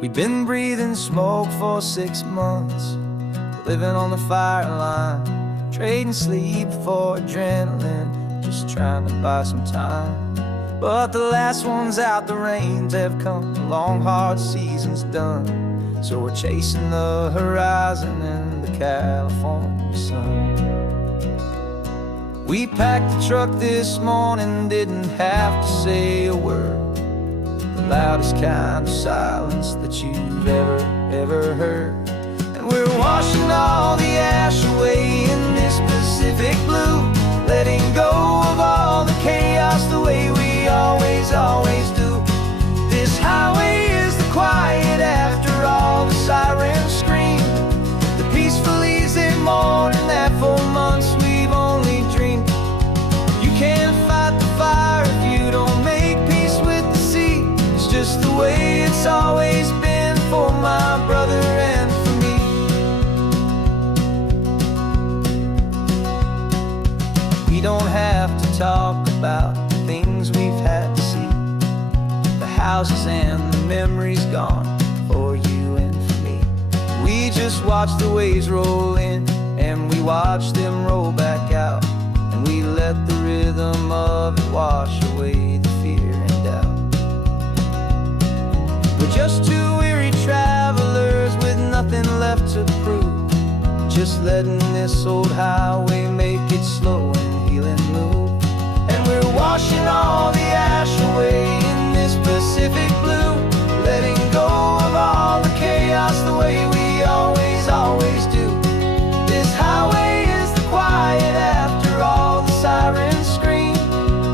We've been breathing smoke for 6 months, living on the fire line, trading sleep for adrenaline, just trying to buy some time. But the last one's out, the rains have come, the long hard season's done. So we're chasing the horizon in the California sun. We packed the truck this morning, didn't have to say a word. The loudest kind of silence that you've ever heard. And we're washing all the ash away in this Pacific blue, letting go of all the chaos the way we always do. This highway is the quiet after all the sirens scream, the peaceful easy morning that for months we've only dreamed. You can't fight the fire if you don't make peace with the sea. It's just the way it's always been for my brother and for me. We don't have to talk about the things we've had to see, the houses and the memories gone for you and for me. We just watch the waves roll in and we watch them roll back out, and we let the rhythm of it wash away the fear and doubt. We're just two weary travelers with nothing left to prove, just letting this old highway make it slow and heal and move. And we're washing all the ash away in this Pacific blue, letting go of all the chaos the way we always do. This highway is the quiet after all the sirens scream,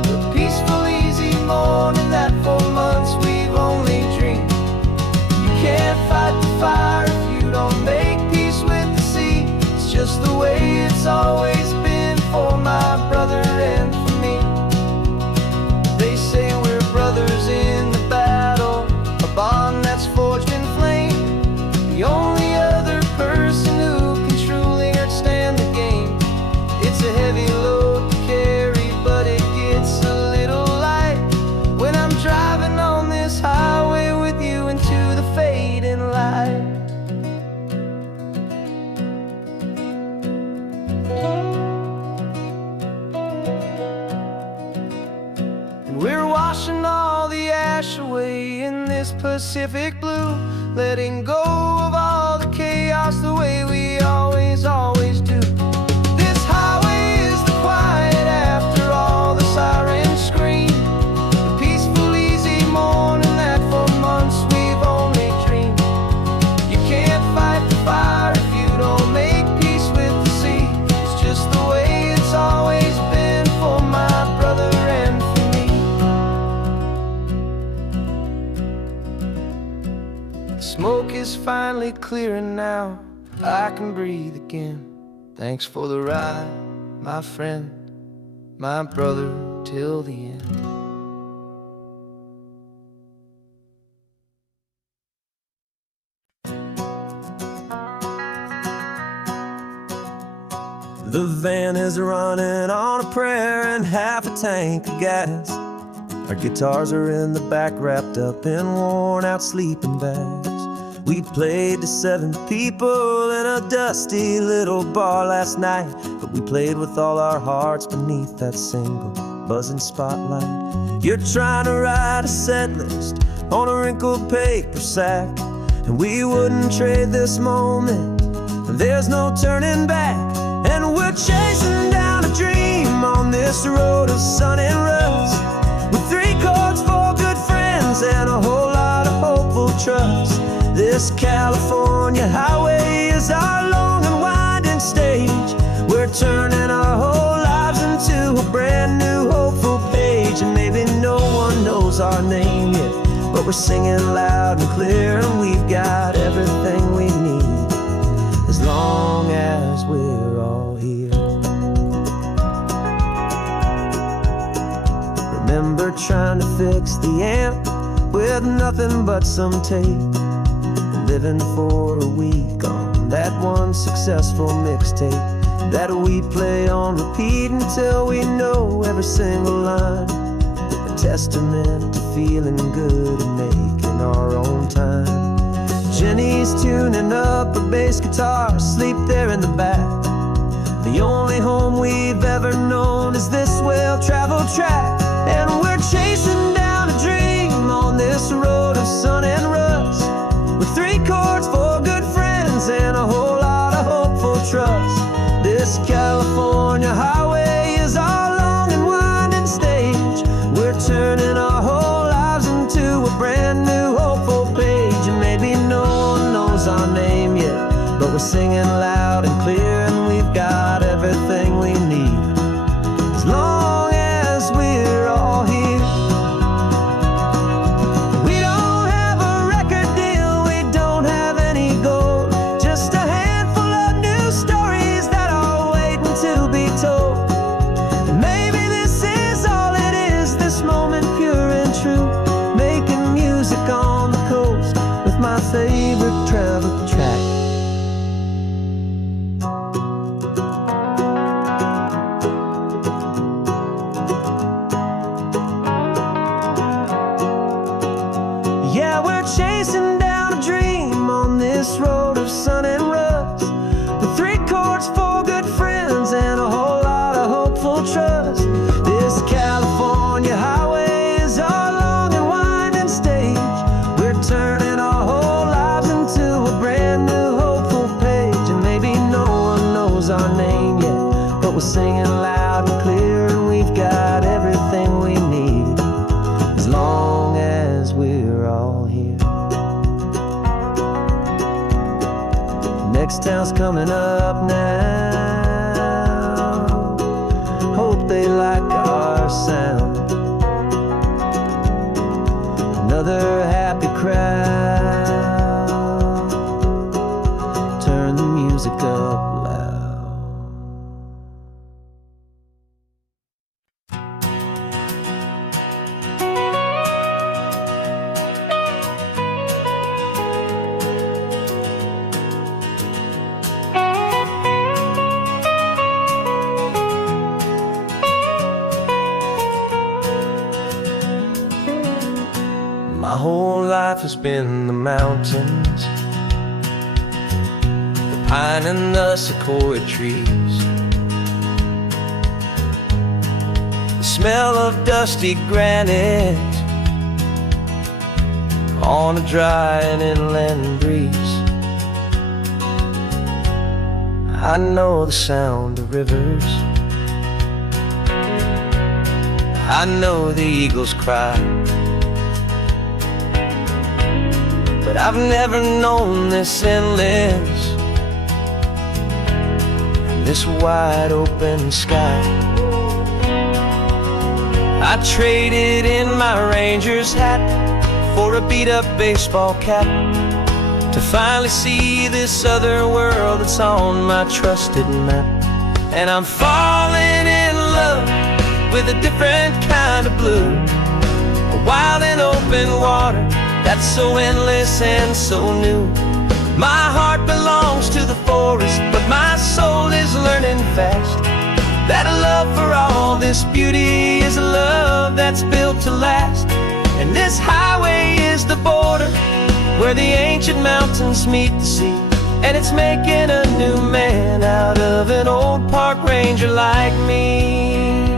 the peaceful easy morning that for months we've only dreamed. You can't fight the fire if you don't make peace with the sea. It's just the way it's always been for my brother and for me. They say we're brothers in the battle, a bond that's forged in flame. The only other person who can truly stand the game. It's a heavy load to carry, but it gets a little light when I'm driving on this highway with you into the fading light. And we're washing all the ash away in this Pacific blue, letting go of all the chaos the way we always do. This highway is the quiet after all the sirens scream, the peaceful easy morning that for months we've only dreamed. You can't fight the fire if you don't make peace with the sea. It's just the way it's always been for my brother and for me. The smoke is finally clearing now, I can breathe again. Thanks for the ride, my friend, my brother, till the end. The van is running on a prayer and half a tank of gas. Our guitars are in the back, wrapped up in worn out sleeping bags. We played to 7 people in a dusty little bar last night, but we played with all our hearts beneath that single buzzing spotlight. You're trying to write a set list on a wrinkled paper sack, and we wouldn't trade this moment, and there's no turning back. And we're chasing down a dream on this road of sun and rust, with 3 chords, 4 good friends, and a whole lot of hopeful trust. This California highway is our long and winding stage. We're turning our whole lives into a brand new hopeful page. And maybe no one knows our name yet, but we're singing loud and clear, and we've got everything we need as long as we're all here. Remember trying to fix the amp with nothing but some tape, living for a week on that one successful mixtape that we play on repeat until we know every single line. testament to feeling good and making our own time. Jenny's tuning up her bass guitar, asleep there in the back. The only home we've ever known is this well-traveled track. And we're chasing down a dream on this road of sun and rust, with 3 chords for good friends and a whole lot of hopeful trust. This California highway is our long and winding stage. We're turning our whole lives into a brand new hopeful page. And maybe no one knows our name yet, but we're singing loud and clear, and we've got everything we need, as long as we're all here. We don't have a record deal, we don't have any gold, just a handful of new stories that are waiting to be told. And maybe this is all it is, this moment pure and true, making music on the coast with my favorite travel track. Yeah, we're chasing down a dream on this road of sun and rust, with 3 chords for good friends and a whole lot of hopeful trust. This California highway is our long and winding stage. We're turning our whole lives into a brand new hopeful page. And maybe no one knows our name yet, but we're singing loud and clear, and we've got everything we need, as long as we're all here. Next town's coming up now, hope they like our sound. Another happy crowd, turn the music up loud. My whole life has been the mountains, the pine and the sequoia trees, the smell of dusty granite on a dry and inland breeze. I know the sound of rivers, I know the eagles cry, but I've never known this endless and this wide open sky. I traded in my Ranger's hat for a beat-up baseball cap to finally see this other world that's on my trusted map. And I'm falling in love with a different kind of blue, a wild and open water that's so endless and so new. My heart belongs to the forest, but my soul is learning fast that a love for all this beauty is a love that's built to last. And this highway is the border where the ancient mountains meet the sea, and it's making a new man out of an old park ranger like me.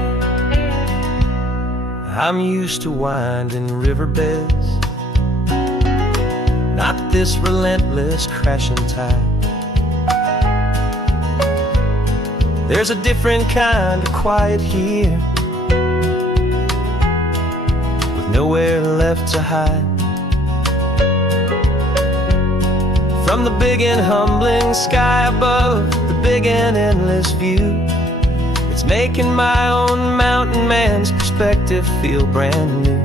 I'm used to winding riverbeds, not this relentless crashing tide. There's a different kind of quiet here, with nowhere left to hide. From the big and humbling sky above, the big and endless view, it's making my own mountain man's perspective feel brand new.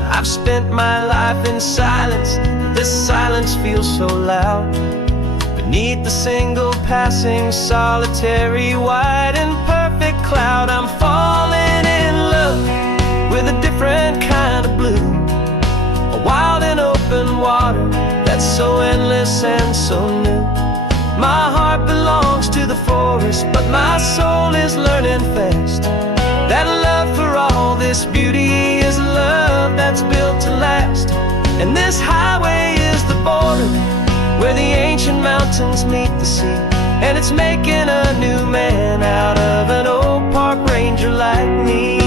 I've spent my life in silence, but this silence feels so loud. Beneath the single passing solitary white and perfect cloud, I'm falling in love with a different kind of blue, a wild and open water that's so endless and so new. My heart belongs to the forest, but my soul is learning fast that love for all this beauty is that's built to last. And this highway is the border where the ancient mountains meet the sea. And it's making a new man out of an old park ranger like me.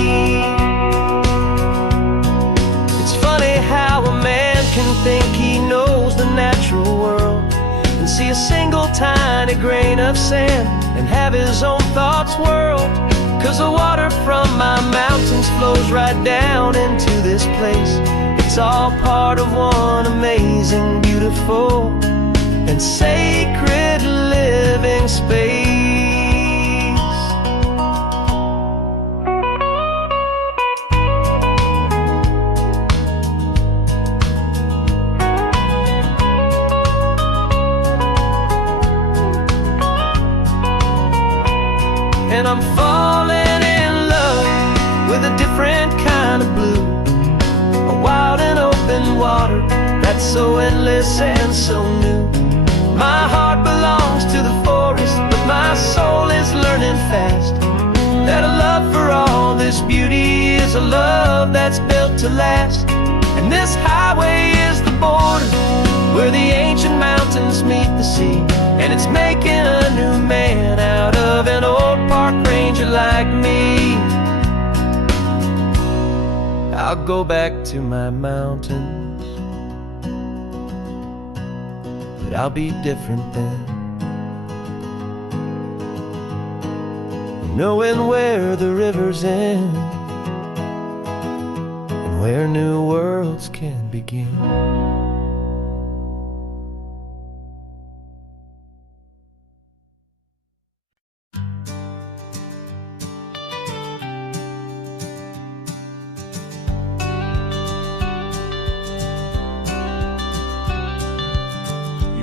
It's funny how a man can think he knows the natural world and see a single tiny grain of sand and have his own thoughts whirled. 'Cause the water from my mountains flows right down into this place. It's all part of one amazing, beautiful, and sacred living space. And I'm falling in love with a different kind of blue, a wild and open water that's so endless and so new. My heart belongs to the forest, but my soul is learning fast that a love for all this beauty is a love that's built to last. And this highway is the border where the ancient mountains meet the sea. And it's making a new man out of an old park ranger like me. I'll go back to my mountains, but I'll be different then, knowing where the rivers end and where new worlds can begin.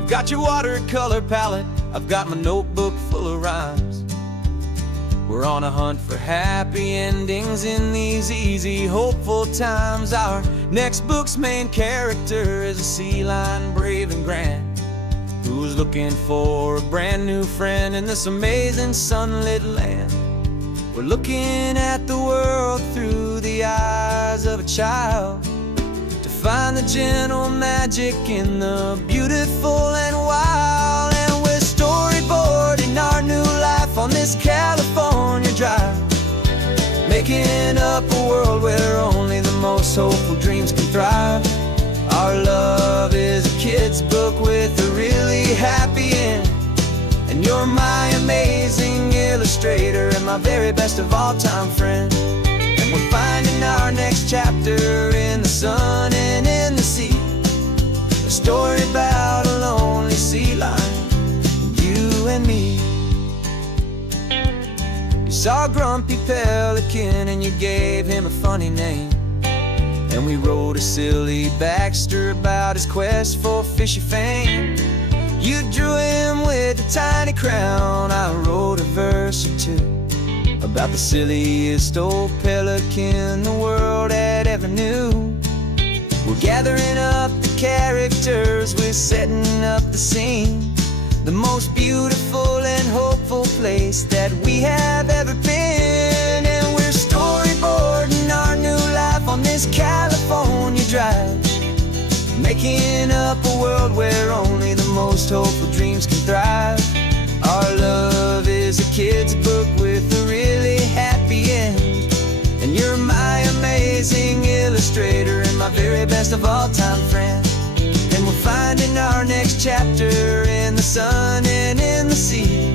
Got your watercolor palette, I've got my notebook full of rhymes. We're on a hunt for happy endings in these easy, hopeful times. Our next book's main character is a sea lion, brave and grand, who's looking for a brand new friend in this amazing sunlit land. We're looking at the world through the eyes of a child, find the gentle magic in the beautiful and wild. And we're storyboarding our new life on this California drive, making up a world where only the most hopeful dreams can thrive. Our love is a kid's book with a really happy end, and you're my amazing illustrator and my very best of all time friend. We're finding our next chapter in the sun and in the sea, a story about a lonely sea lion, you and me. You saw a grumpy pelican and you gave him a funny name, and we wrote a silly Baxter about his quest for fishy fame. You drew him with a tiny crown, I wrote a verse or two about the silliest old pelican the world had ever knew. We're gathering up the characters, we're setting up the scene, the most beautiful and hopeful place that we have ever been. And we're storyboarding our new life on this California drive, making up a world where only the most hopeful dreams can thrive. Our love is a kid's book with a really happy end, and you're my amazing illustrator and my very best of all time friend. And we're finding our next chapter in the sun and in the sea,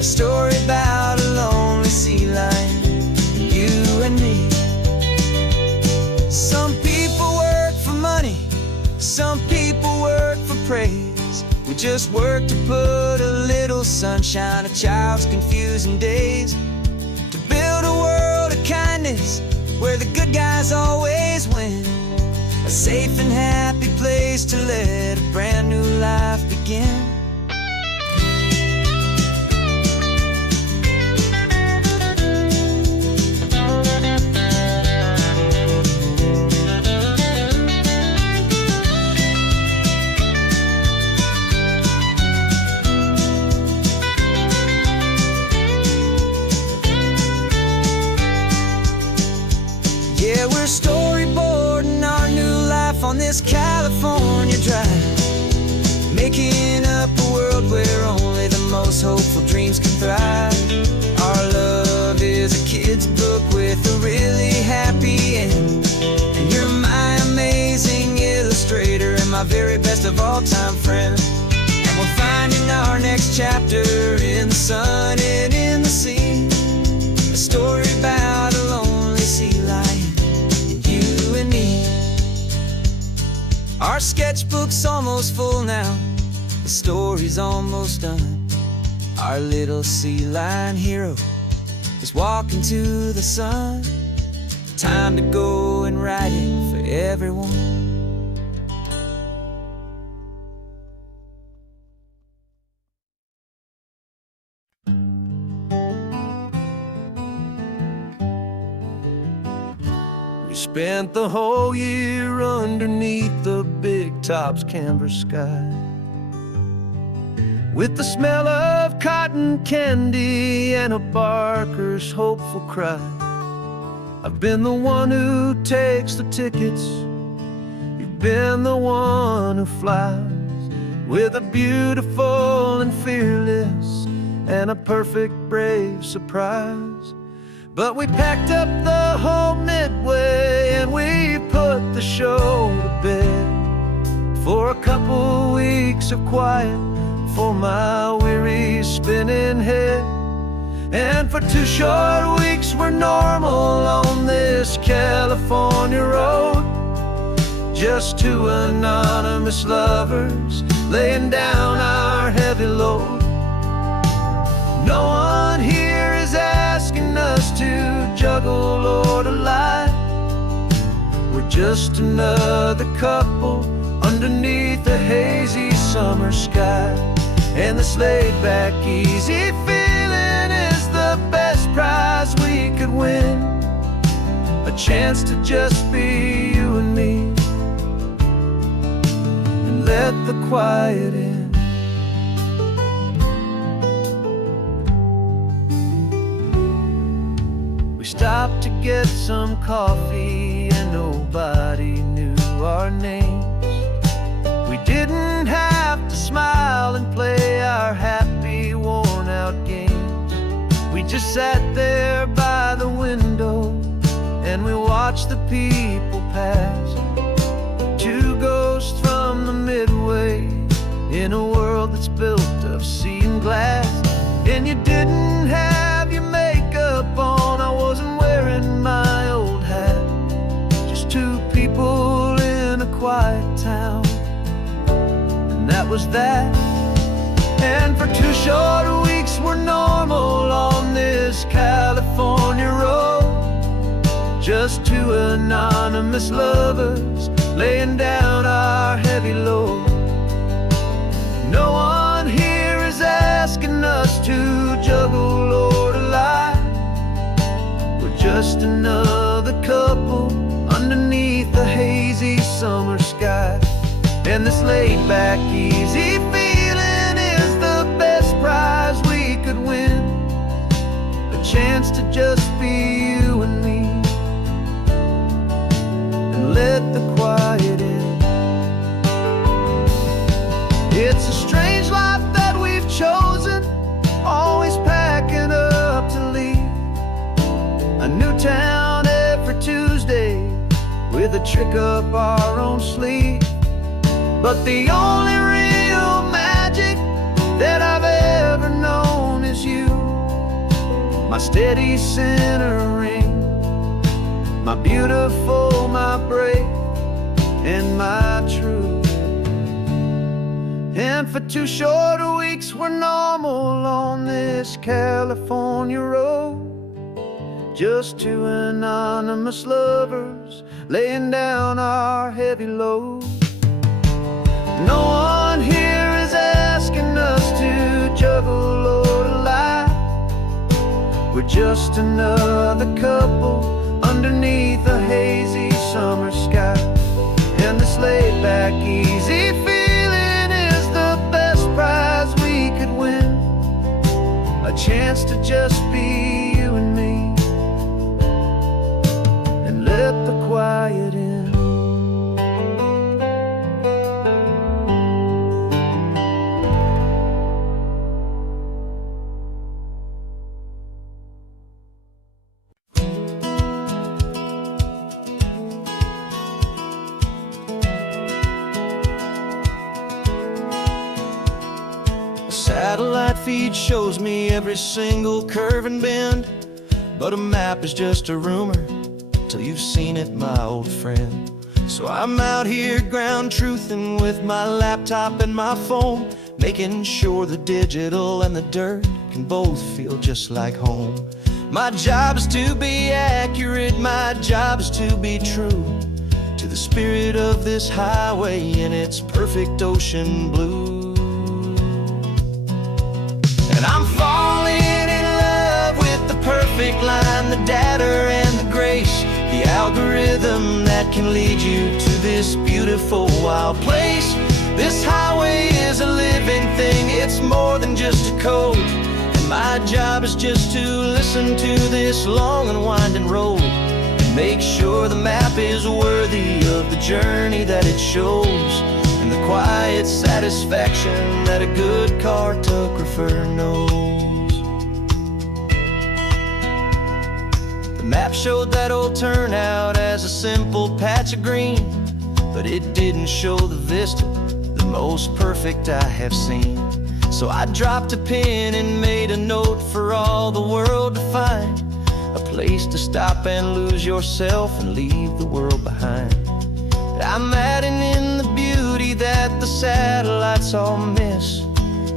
a story about a lonely sea lion, you and me. Some people work for money, some people work for praise. We just work to put a little sunshine a child's confusing days, to build a world of kindness where the good guys always win, a safe and happy place to let a brand new life begin. Yeah, we're storyboarding try, making up a world where only the most hopeful dreams can thrive. Our love is a kid's book with a really happy end, and you're my amazing illustrator and my very best of all-time friend. And we're finding our next chapter in the sun and in the sea, a story about a lonely sea lion and you and me. Our sketchbook's almost full now, the story's almost done. Our little sea lion hero is walking to the sun. Time to go and write it for everyone. We spent the whole year underneath the big top's canvas sky, with the smell of cotton candy and a barker's hopeful cry. I've been the one who takes the tickets, you've been the one who flies, with a beautiful and fearless and a perfect brave surprise. But we packed up the whole Midway and we put the show to bed for a couple weeks of quiet for my weary spinning head. And for 2 short weeks we're normal on this California road, just 2 anonymous lovers laying down our heavy load. No one here is asking us to juggle or to lie. We're just another couple underneath a hazy summer sky. And this laid-back, easy feeling is the best prize we could win, a chance to just be you and me, and let the quiet in. We stopped to get some coffee and nobody knew our names. We didn't have to smile and play our happy, worn-out games. We just sat there by the window and we watched the people pass, 2 ghosts from the Midway in a world that's built of sea and glass. And you didn't have your makeup on, I wasn't wearing my old hat, just 2 people in a quiet town, and that was that. And for 2 short weeks we're normal on this California road, just 2 anonymous lovers laying down our heavy load. No one here is asking us to juggle or to lie. We're just another couple underneath the hazy summer sky. And this laid-back, easy feeling is the best prize we could win, a chance to just be you and me, and let the quiet in. It's a strange life that we've chosen, always packing up to leave a new town every Tuesday with a trick up our own sleeve. But the only real magic that I've ever known is you, my steady centering, my beautiful, my brave, and my true. And for 2 short weeks we're normal on this California road, just 2 anonymous lovers laying down our heavy load. No one here is asking us to juggle or to lie. We're just another couple underneath a hazy summer sky. And this laid-back, easy feeling is the best prize we could win, a chance to just be you and me, and let the quiet in. feed shows me every single curve and bend, but a map is just a rumor till you've seen it, my old friend. So I'm out here ground truthing with my laptop and my phone, making sure the digital and the dirt can both feel just like home. My job is to be accurate, my job is to be true to the spirit of this highway in its perfect ocean blue. And I'm falling in love with the perfect line, the data and the grace, the algorithm that can lead you to this beautiful wild place. This highway is a living thing, it's more than just a code. And my job is just to listen to this long and winding road and make sure the map is worthy of the journey that it shows, and the quiet satisfaction that a good cartographer knows. The map showed that old turnout as a simple patch of green, but it didn't show the vista, the most perfect I have seen. So I dropped a pin and made a note for all the world to find, a place to stop and lose yourself and leave the world behind. I'm adding in the beauty that the satellites all miss,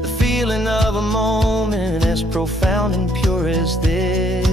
the feeling of a moment as profound and pure as this.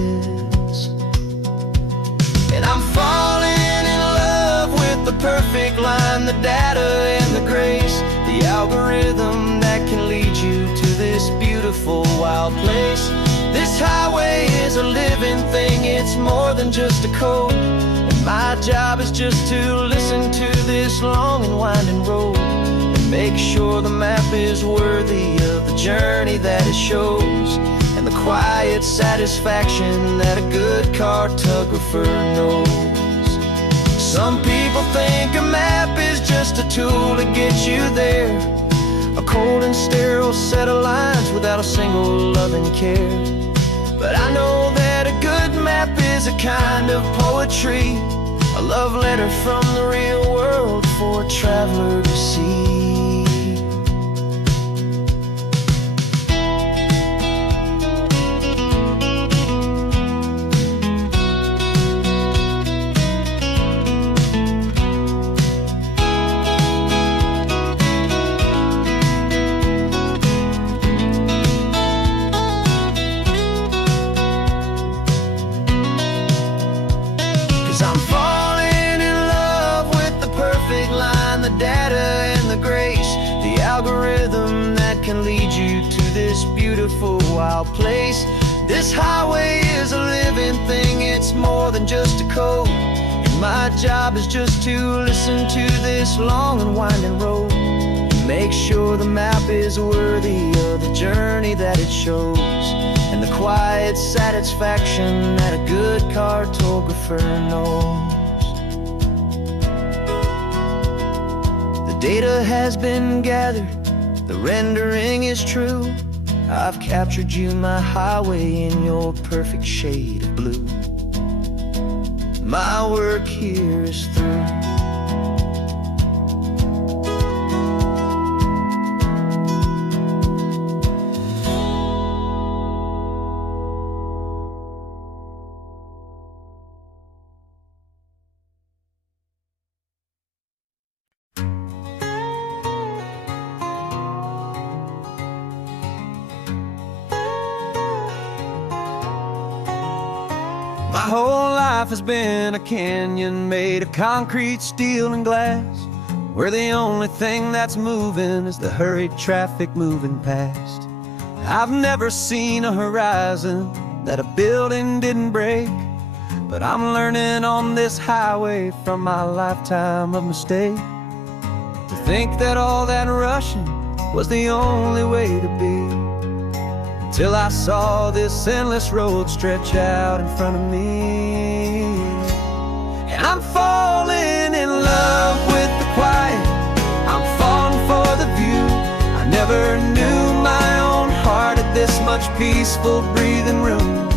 And I'm falling in love with the perfect line, the data and the grace, the algorithm that can lead you to this beautiful wild place. This highway is a living thing, it's more than just a code. And my job is just to listen to this long and winding road and make sure the map is worthy of the journey that it shows, and the quiet satisfaction that a good cartographer knows. Some people think a map is just a tool to get you there, a cold and sterile set of lines without a single loving care. But I know that a good map is a kind of poetry, a love letter from the real world for a traveler to see. 'Cause I'm falling in love with the perfect line, the data and the grace, the algorithm that can lead you to this beautiful wild place. This highway is a living thing, it's more than just a code. And my job is just to listen to this long and winding road and make sure the map is worthy of the journey that it shows, and the quiet satisfaction that a good cartographer knows. The data has been gathered, the rendering is true. I've captured you, my highway, in your perfect shade of blue. My work here is through. My whole life has been a canyon made of concrete, steel, and glass, where the only thing that's moving is the hurried traffic moving past. I've never seen a horizon that a building didn't break, but I'm learning on this highway from my lifetime of mistake to think that all that rushing was the only way to be, till I saw this endless road stretch out in front of me. And I'm falling in love with the quiet, I'm falling for the view. I never knew my own heart had this much peaceful breathing room.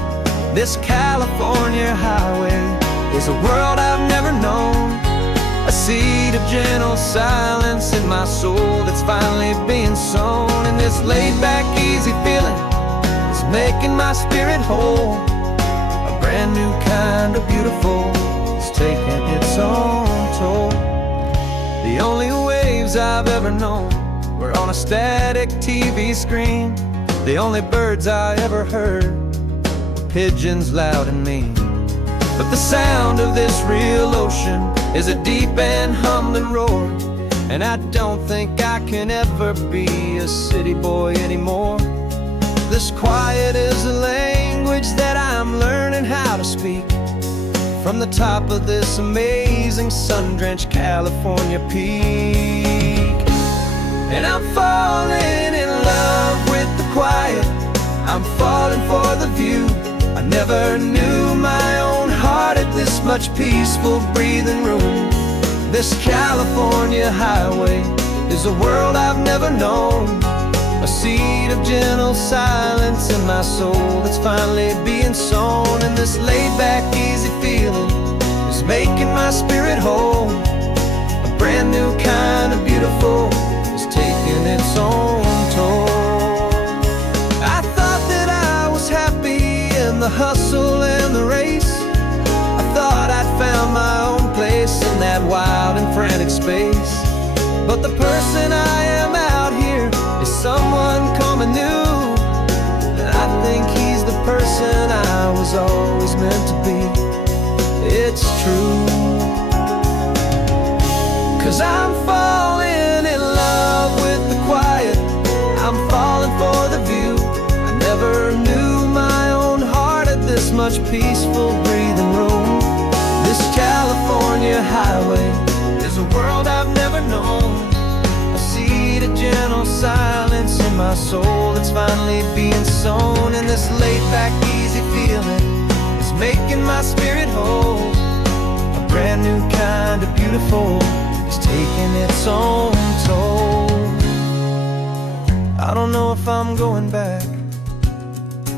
This California highway is a world I've never known, A seed of gentle silence in my soul that's finally being sown. And this laid-back, easy feeling is making my spirit whole. A brand new kind of beautiful is taking its own toll. The only waves I've ever known were on a static TV screen. The only birds I ever heard were pigeons loud and mean. But the sound of this real ocean is a deep and humbling roar. And I don't think I can ever be a city boy anymore. This quiet is a language that I'm learning how to speak from the top of this amazing sun-drenched California peak. And I'm falling in love with the quiet, I'm falling for the view. I never knew my own heart had this much peaceful breathing room. This California highway is a world I've never known. A seed of gentle silence in my soul that's finally being sown. And this laid-back, easy feeling is making my spirit whole. A brand new kind of beautiful is taking its own toll. I thought that I was happy in the hustle and the race. I thought I'd found my own place in that wild and frantic space. But the person I am out here is someone coming new. And I think he's the person I was always meant to be. It's true. 'Cause I'm falling in love with the quiet, I'm falling for the view. I never knew my own heart had this much peaceful breathing room. This California highway is a world I've never known. A seed of gentle silence in my soul that's finally being sown. And this laid-back, easy feeling is making my spirit whole. A brand new kind of beautiful is taking its own toll. I don't know if I'm going back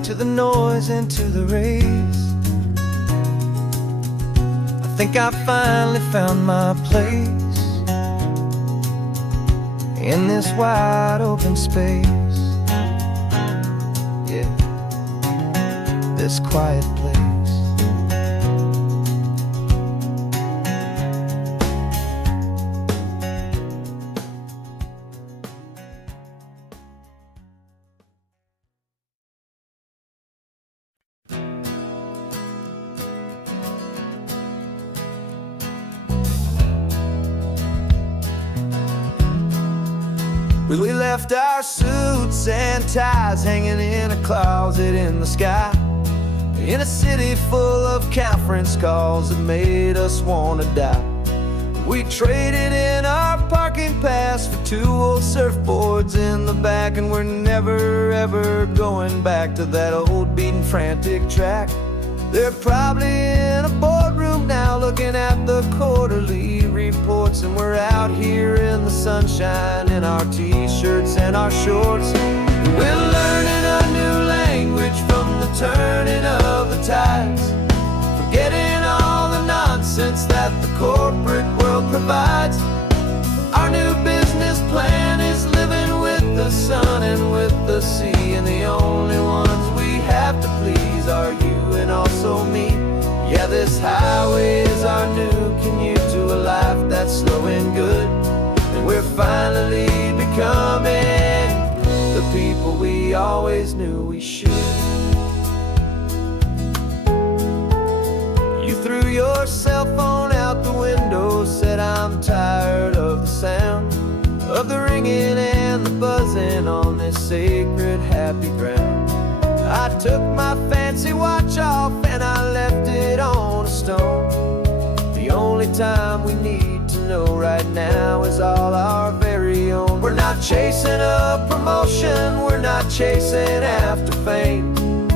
to the noise and to the race. I think I finally found my place in this wide open space. Yeah, this quiet place. We left our suits and ties hanging in a closet in the sky, in a city full of conference calls that made us wanna die. We traded in our parking pass for 2 old surfboards in the back, and we're never ever going back to that old beaten frantic track. They're probably in a boardroom now looking at the quarterly reports, and we're out here in the sunshine in our t-shirts and our shorts. We're learning a new language from the turning of the tides, forgetting all the nonsense that the corporate world provides. Our new business plan is living with the sun and with the sea, and the only ones we have to please are you and also me. Yeah, this highway is our new commute to a life that's slow and good, and we're finally becoming the people we always knew we should. You threw your cell phone out the window, said I'm tired of the sound of the ringing and the buzzing on this sacred happy ground. I took my fancy watch off and I left it on a stone. The only time we need to know right now is all our very own. We're not chasing a promotion, we're not chasing after fame.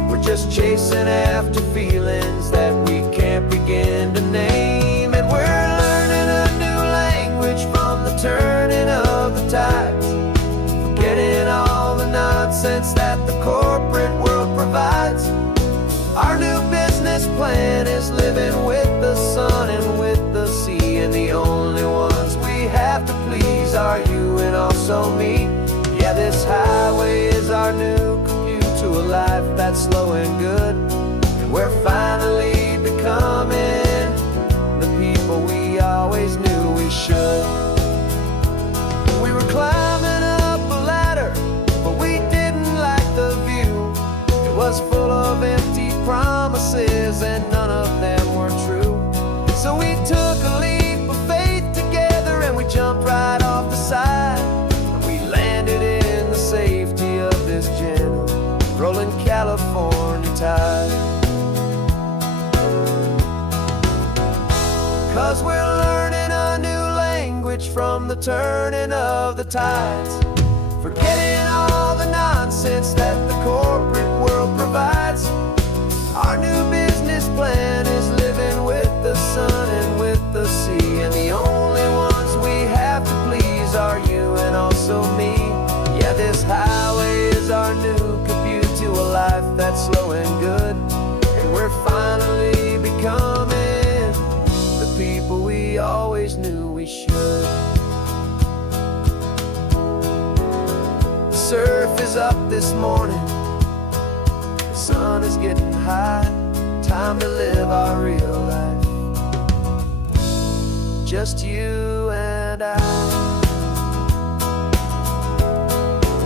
We're just chasing after feelings that we can't begin to name. And we're learning a new language from the turning of the tides, forgetting all the nonsense that the corporate world provides. Our new business plan is living with the sun and with the sea, and the only also me. Yeah, this highway is our new commute to a life that's slow and good. And we're finally becoming the people we always knew we should. We were climbing up a ladder, but we didn't like the view. It was full of empty promises and none of them were true. So we took a leap of faith together and we jumped right off the side. And we landed in the safety of this gentle rolling California tide. 'Cause we're learning a new language from the turning of the tides, forgetting all the nonsense that the corporate world provides. Our new business plan is living with the sun and with the sea, and the only ones we have to please are you and also me. Yeah, this highway is our new commute to a life that's slow and good. And we're finally becoming the people we always knew we should. The surf is up this morning, the sun is getting high. Time to live our real life, just you and I,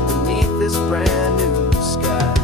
beneath this brand new sky.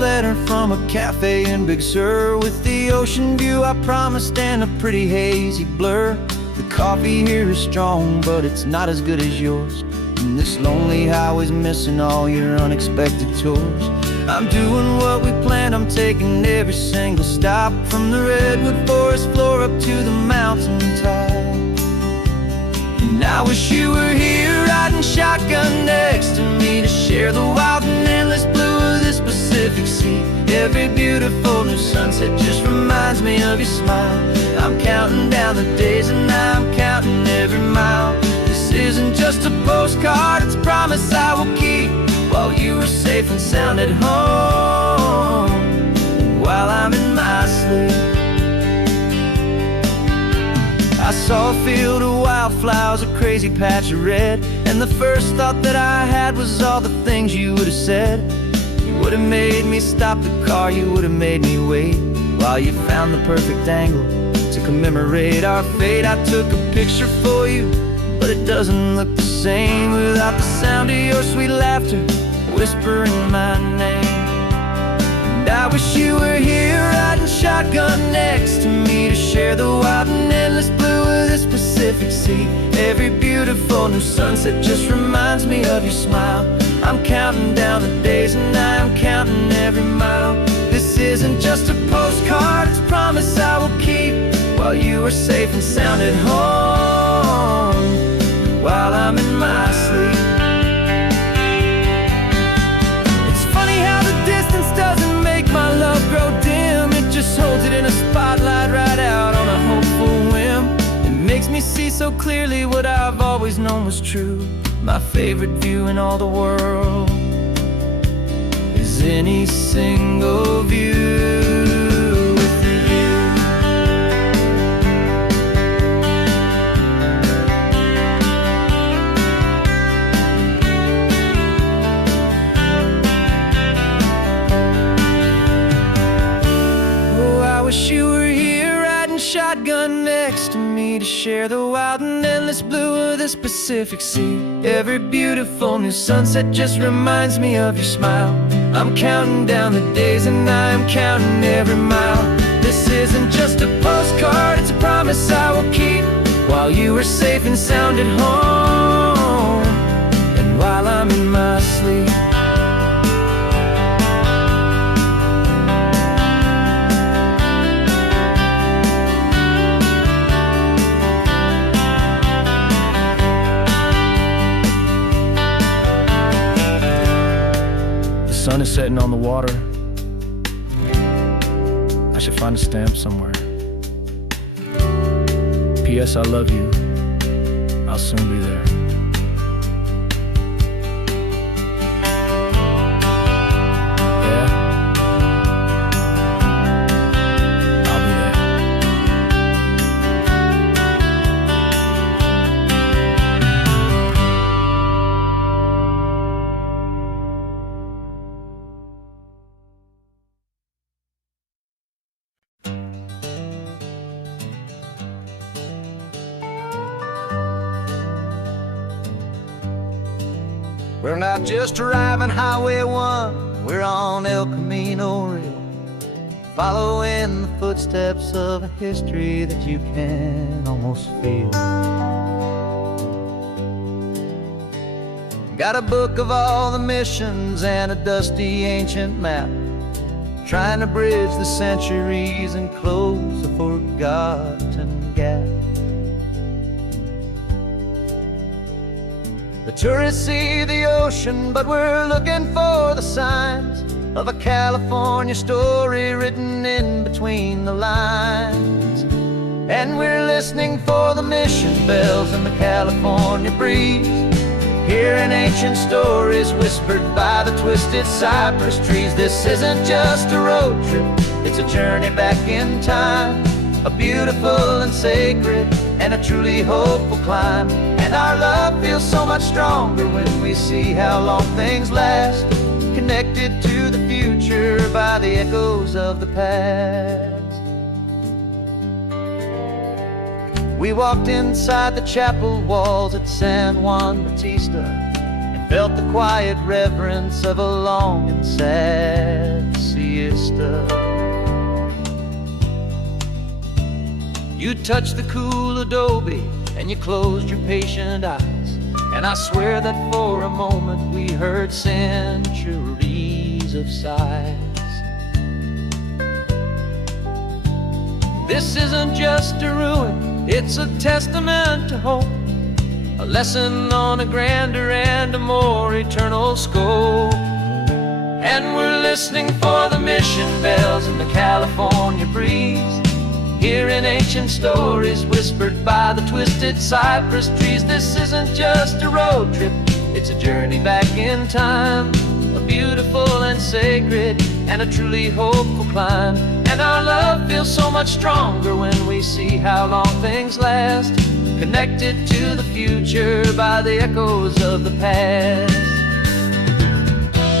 Letter from a cafe in Big Sur, with the ocean view I promised and a pretty hazy blur. The coffee here is strong, but it's not as good as yours. And this lonely highway's missing all your unexpected tours. I'm doing what we planned, I'm taking every single stop, from the redwood forest floor up to the mountain top. And I wish you were here riding shotgun next to me to share the wild and endless blue of this Pacific Sea. Every beautiful new sunset just reminds me of your smile. I'm counting down the days and I'm counting every mile. This isn't just a postcard, it's a promise I will keep, while you are safe and sound at home, while I'm in my sleep. I saw a field of wildflowers, a crazy patch of red, and the first thought that I had was all the things you would have said. You would have made me stop the car, you would have made me wait, while you found the perfect angle to commemorate our fate. I took a picture for you, but it doesn't look the same without the sound of your sweet laughter whispering my name. And I wish you were here riding shotgun next to me to share the wild and endless blue of this Pacific Sea. Every beautiful new sunset just reminds me of your smile. I'm counting down the days and I'm counting every mile. This isn't just a postcard, it's a promise I will keep, while you are safe and sound at home, while I'm in my sleep. It's funny how the distance doesn't make my love grow dim. It just holds it in a spotlight right out on a hopeful whim. It makes me see so clearly what I've always known was true. My favorite view in all the world is any single view with you. Oh, I wish you were here riding shotgun next to me to share the wild and endless blue of this Pacific Sea. Every beautiful new sunset just reminds me of your smile. I'm counting down the days and I'm counting every mile. This isn't just a postcard, it's a promise I will keep, while you are safe and sound at home, and while I'm in my sleep. The sun is setting on the water. I should find a stamp somewhere. P.S. I love you. I'll soon be there. Yeah? I'll be there. We're not just driving Highway 1, we're on El Camino Real, following the footsteps of a history that you can almost feel. Got a book of all the missions and a dusty ancient map, trying to bridge the centuries and close a forgotten gap. The tourists see the ocean, but we're looking for the signs of a California story written in between the lines. And we're listening for the mission bells in the California breeze, hearing ancient stories whispered by the twisted cypress trees. This isn't just a road trip, it's a journey back in time, a beautiful and sacred and a truly hopeful climb. And our love feels so much stronger when we see how long things last, connected to the future by the echoes of the past. We walked inside the chapel walls at San Juan Bautista and felt the quiet reverence of a long and sad siesta. You touched the cool adobe and you closed your patient eyes, and I swear that for a moment we heard centuries of sighs. This isn't just a ruin, it's a testament to hope, a lesson on a grander and a more eternal scope. And we're listening for the mission bells in the California breeze, hearing ancient stories whispered by the twisted cypress trees. This isn't just a road trip, it's a journey back in time, a beautiful and sacred and a truly hopeful climb. And our love feels so much stronger when we see how long things last, connected to the future by the echoes of the past.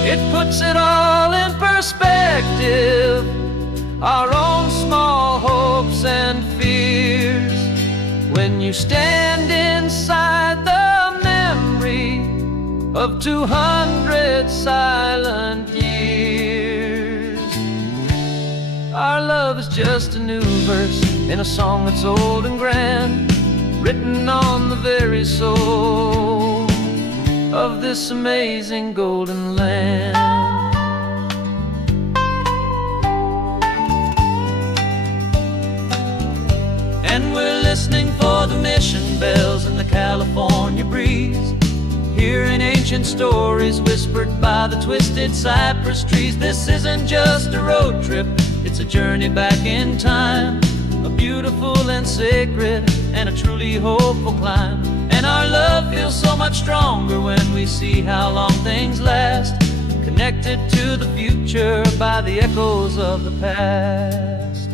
It puts it all in perspective, our own small hopes and fears, when you stand inside the memory of 200 silent years. Our love is just a new verse in a song that's old and grand, written on the very soul of this amazing golden land. And we're listening for the mission bells in the California breeze, hearing ancient stories whispered by the twisted cypress trees. This isn't just a road trip, it's a journey back in time, a beautiful and sacred and a truly hopeful climb. And our love feels so much stronger when we see how long things last, connected to the future by the echoes of the past.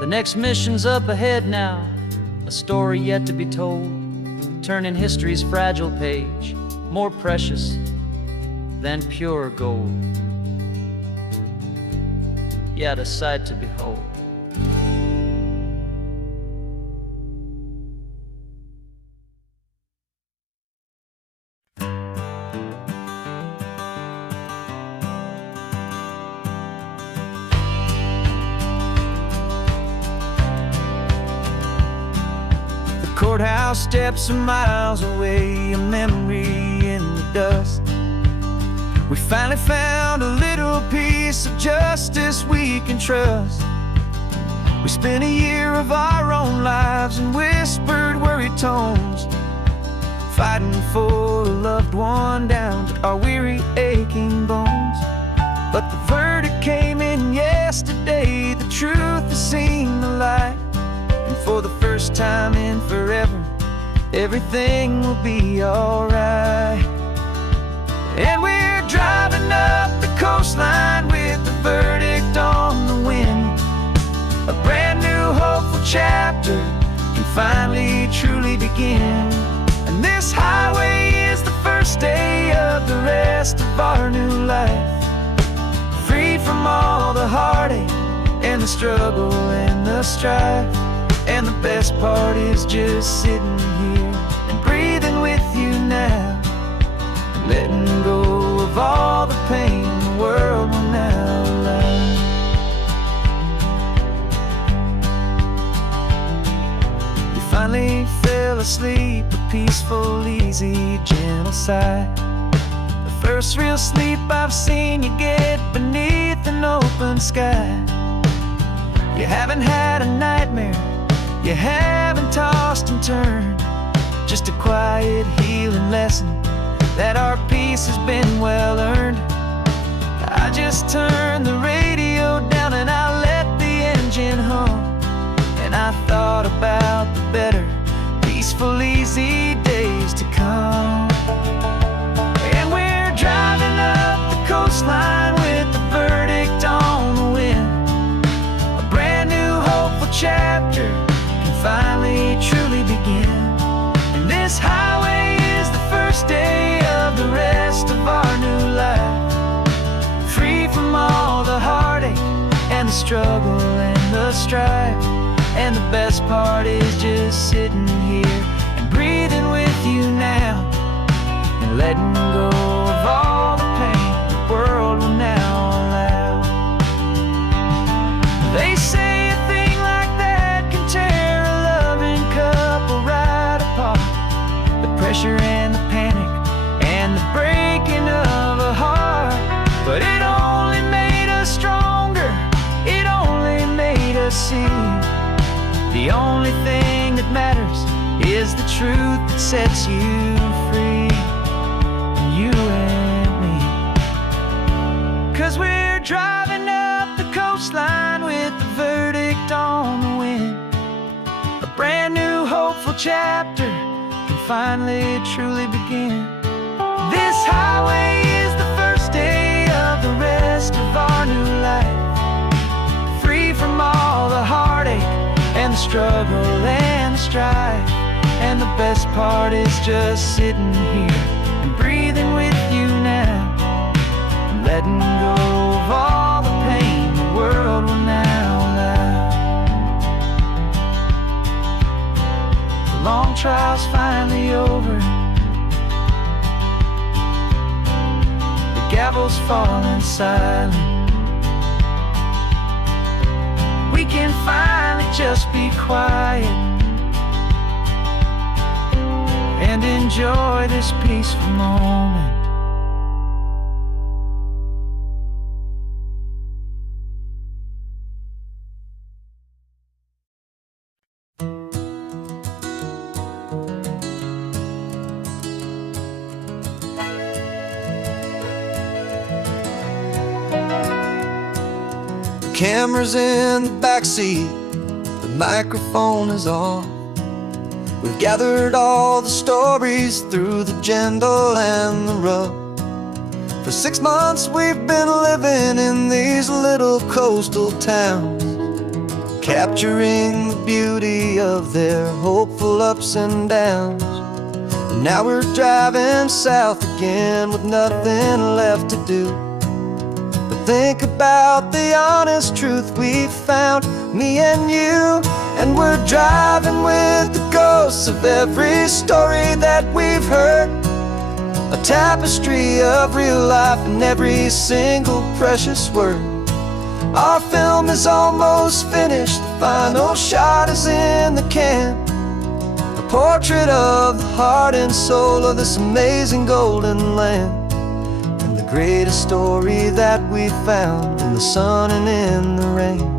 The next mission's up ahead now, a story yet to be told, turning history's fragile page more precious than pure gold. Yet a sight to behold. Courthouse steps are miles away, a memory in the dust. We finally found a little piece of justice we can trust. We spent a year of our own lives in whispered, worried tones, fighting for a loved one down to our weary, aching bones. But the verdict came yesterday, the truth has seen the light. And for the first time in forever, everything will be alright. And we're driving up the coastline with the verdict on the wind. A brand new hopeful chapter can finally truly begin. And this highway is the first day of the rest of our new life, freed from all the heartache and the struggle and the strife. And the best part is just sitting here and breathing with you now, and letting go of all the pain the world will now allow. You finally fell asleep, a peaceful, easy, gentle sigh. The first real sleep I've seen you get beneath an open sky. You haven't had a nightmare, you haven't tossed and turned, just a quiet healing lesson that our peace has been well earned. I just turned the radio down and I let the engine hum, and I thought about the better, peaceful, easy days to come. And we're driving up the coastline with the verdict on the wind. A brand new hopeful chapter can finally truly begin. And this highway is the first day of the rest of our new life, free from all the heartache and the struggle and the strife. And the best part is just sitting here and breathing with you now, and letting go of all the pain the world will now allow. They say a thing like that can tear a loving couple right apart. The pressure and the panic and the breaking of a heart. But it only made us stronger, it only made us see the only thing that matters is the truth that sets you free, you and me. 'Cause we're driving up the coastline with the verdict on the wind. A brand new hopeful chapter can finally truly begin. This highway is the first day of the rest of our new life, free from all the heartache and the struggle and the strife. And the best part is just sitting here and breathing with you now, and letting go of all the pain the world will now allow. The long trial's finally over, the gavel's falling silent. We can finally just be quiet and enjoy this peaceful moment. The camera's in the backseat, the microphone is on. We've gathered all the stories through the gentle and the rough. For 6 months we've been living in these little coastal towns, capturing the beauty of their hopeful ups and downs. And now we're driving south again with nothing left to do but think about the honest truth we found, me and you. And we're driving with the ghosts of every story that we've heard, a tapestry of real life in every single precious word. Our film is almost finished, the final shot is in the can, a portrait of the heart and soul of this amazing golden land. And the greatest story that we found in the sun and in the rain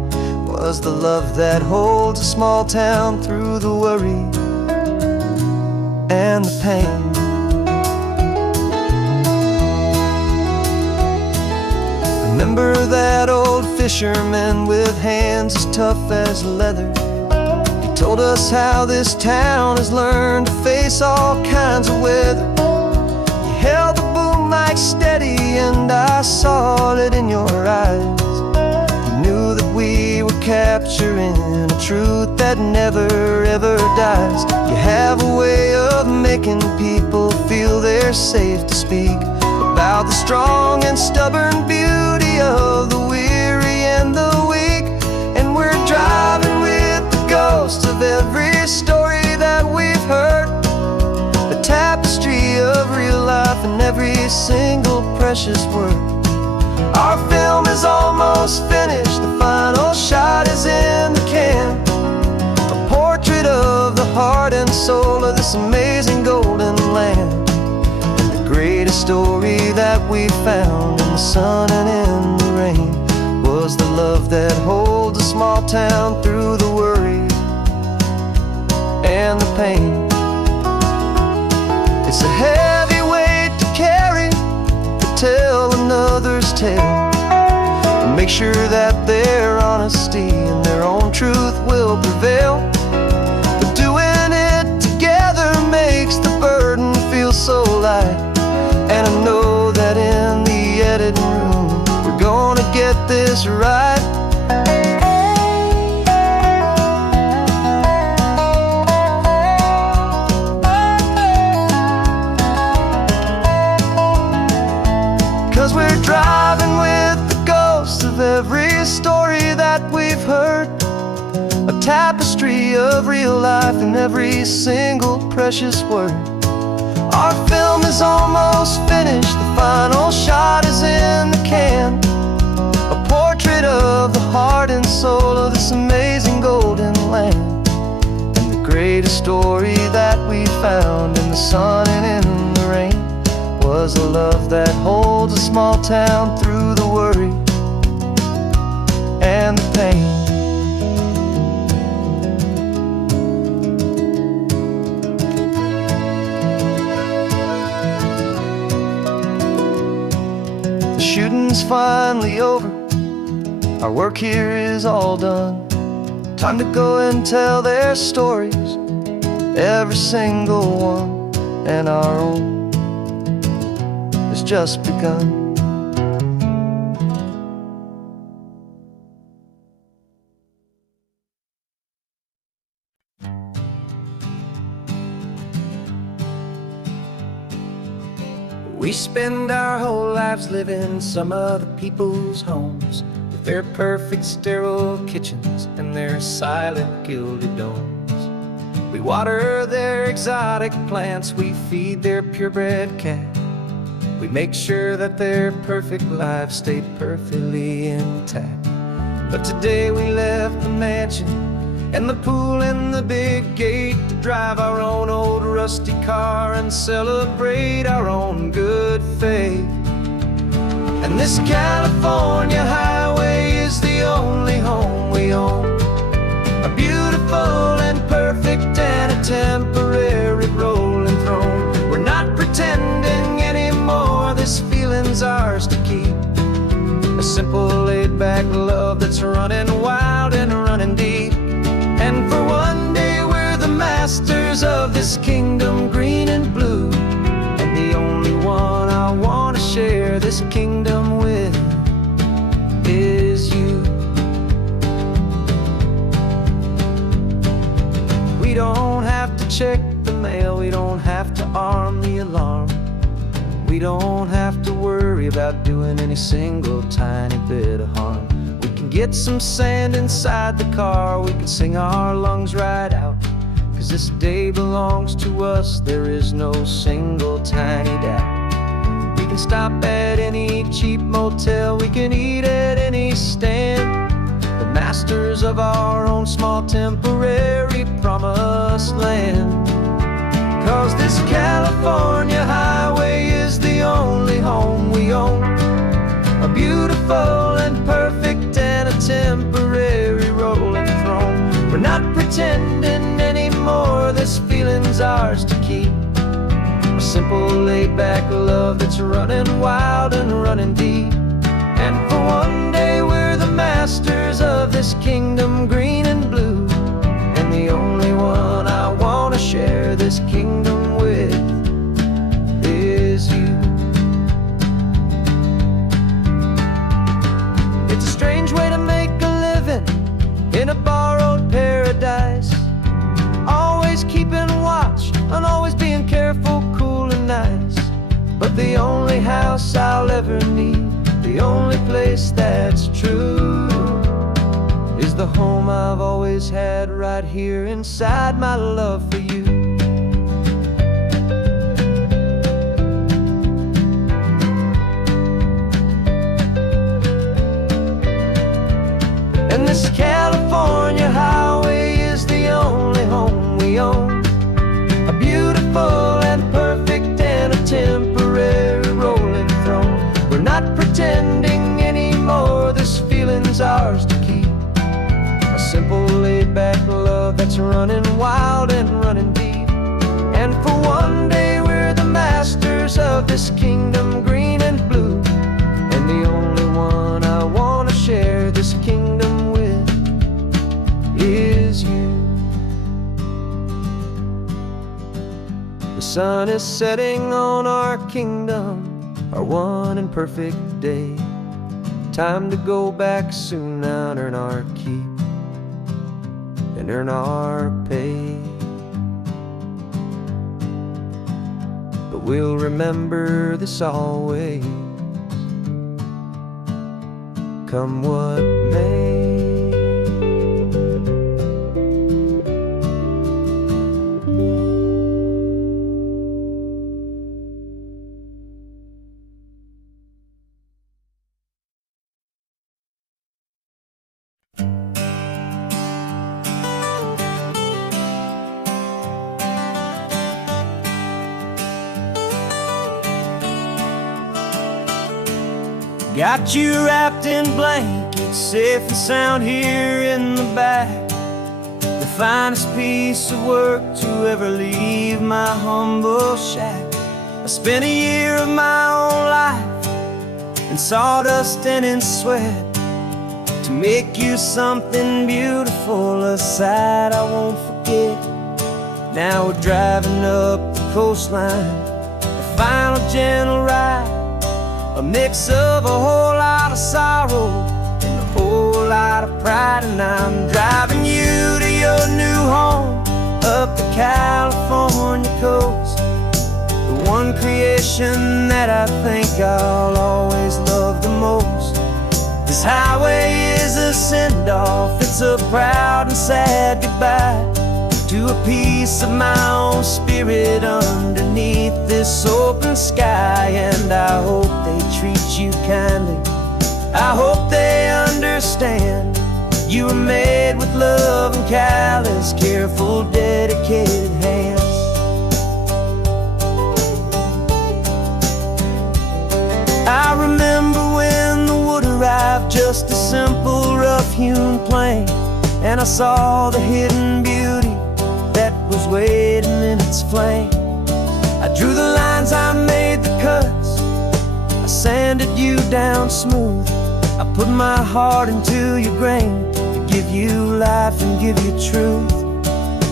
was the love that holds a small town through the worry and the pain. Remember that old fisherman with hands as tough as leather. He told us how this town has learned to face all kinds of weather. You held the boom mic steady and I saw it in your eyes. You knew that we were capturing a truth that never ever dies. You have a way of making people feel they're safe to speak about the strong and stubborn beauty of the weary and the weak. And we're driving with the ghosts of every story that we've heard, a tapestry of real life in every single precious word. Our film is almost finished, the final shot is in the can, a portrait of the heart and soul of this amazing golden land. The greatest story that we found in the sun and in the rain was the love that holds a small town through the worry and the pain. It's a heavy weight to carry, to tell another's tale, and make sure that their honesty and their own truth will prevail. But doing it together makes the burden feel so light. And I know that in the editing room we're gonna get this right. 'Cause we're driving with the ghosts of every story that we've heard, a tapestry of real life in every single precious word. Our film is almost finished, the final shot is in the can, a portrait of the heart and soul of this amazing golden land. And the greatest story that we found in the sun and in the rain was a love that holds a small town through the worry and the pain. The shooting's finally over, our work here is all done. Time to go and tell their stories, every single one, and our own has just begun. We spend our whole lives living some other people's homes, with their perfect sterile kitchens and their silent gilded domes. We water their exotic plants, we feed their purebred cat. We make sure that their perfect lives stay perfectly intact. But today we left the mansion and the pool and the big gate to drive our own old rusty car and celebrate our own good faith. And this California highway is the only home we own, a beautiful and perfect and a temporary rolling throne. We're not pretending anymore, this feeling's ours to keep, a simple laid-back love that's running wild and running deep. And for one day we're the masters of this kingdom green and blue, and the only one I want to share this kingdom with is you. We don't have to check the mail, we don't have to arm the alarm, we don't have to worry about doing any single tiny bit of harm. We can get some sand inside the car, we can sing our lungs right out, 'cause this day belongs to us, there is no single tiny doubt. We can stop at any cheap motel, we can eat at any stand, the masters of our own small temporary promised land. 'Cause this California highway is the only home we own, a beautiful and perfect and a temporary rolling throne. We're not pretending anymore, this feeling's ours to keep, a simple laid-back love that's running wild and running deep. And for one day we're the masters of this kingdom, green and blue. And the only one I want to share this kingdom with is you. It's a strange way to make a living in a borrowed paradise, always keeping watch and always being careful, cool and nice. But the only house I'll ever need, the only place that's true, is the home I've always had right here inside my love for you. And this California highway is the only home we own, a beautiful and perfect and a temporary rolling throne. We're not pretending anymore, this feeling's ours to keep, a simple laid-back love that's running wild and running deep. And for one day we're the masters of this kingdom, green and blue. And the only one I want to share this kingdom with is you. The sun is setting on our kingdom, our one and perfect day. Time to go back soon now and earn our keep and earn our pay. But we'll remember this always, come what may. Got you wrapped in blankets, safe and sound here in the back. The finest piece of work to ever leave my humble shack. I spent a year of my own life in sawdust and in sweat to make you something beautiful, a sight I won't forget. Now we're driving up the coastline, the final gentle ride, a mix of a whole lot of sorrow and a whole lot of pride. And I'm driving you to your new home up the California coast, the one creation that I think I'll always love the most. This highway is a send-off, it's a proud and sad goodbye to a piece of my own spirit underneath this open sky. And I hope they treat you kindly, I hope they understand you were made with love and callous, careful, dedicated hands. I remember when the wood arrived, just a simple rough-hewn plank, and I saw the hidden beauty that was waiting in its flame. I drew the lines, I made the cuts, I sanded you down smooth. I put my heart into your grain to give you life and give you truth.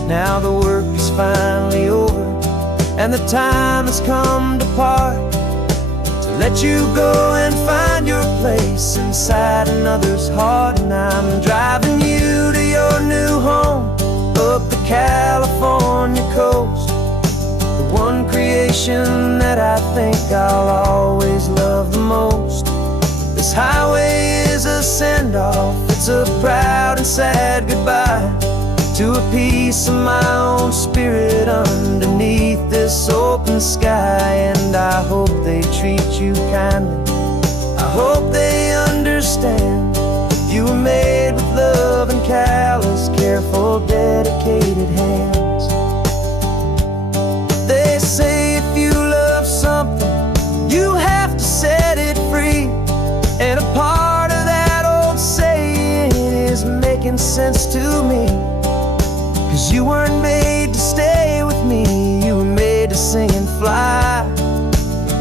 Now the work is finally over and the time has come to part, to let you go and find your place inside another's heart. And I'm driving you to your new home up the California coast, the one creation that I think I'll always love the most. This highway is a send-off, it's a proud and sad goodbye to a piece of my own spirit underneath this open sky. And I hope they treat you kindly, I hope they understand you were made with love and callous, careful, dedicated hands. They say if you love something, you have to set it free. And a part of that old saying is making sense to me, 'cause you weren't made to stay with me, you were made to sing and fly,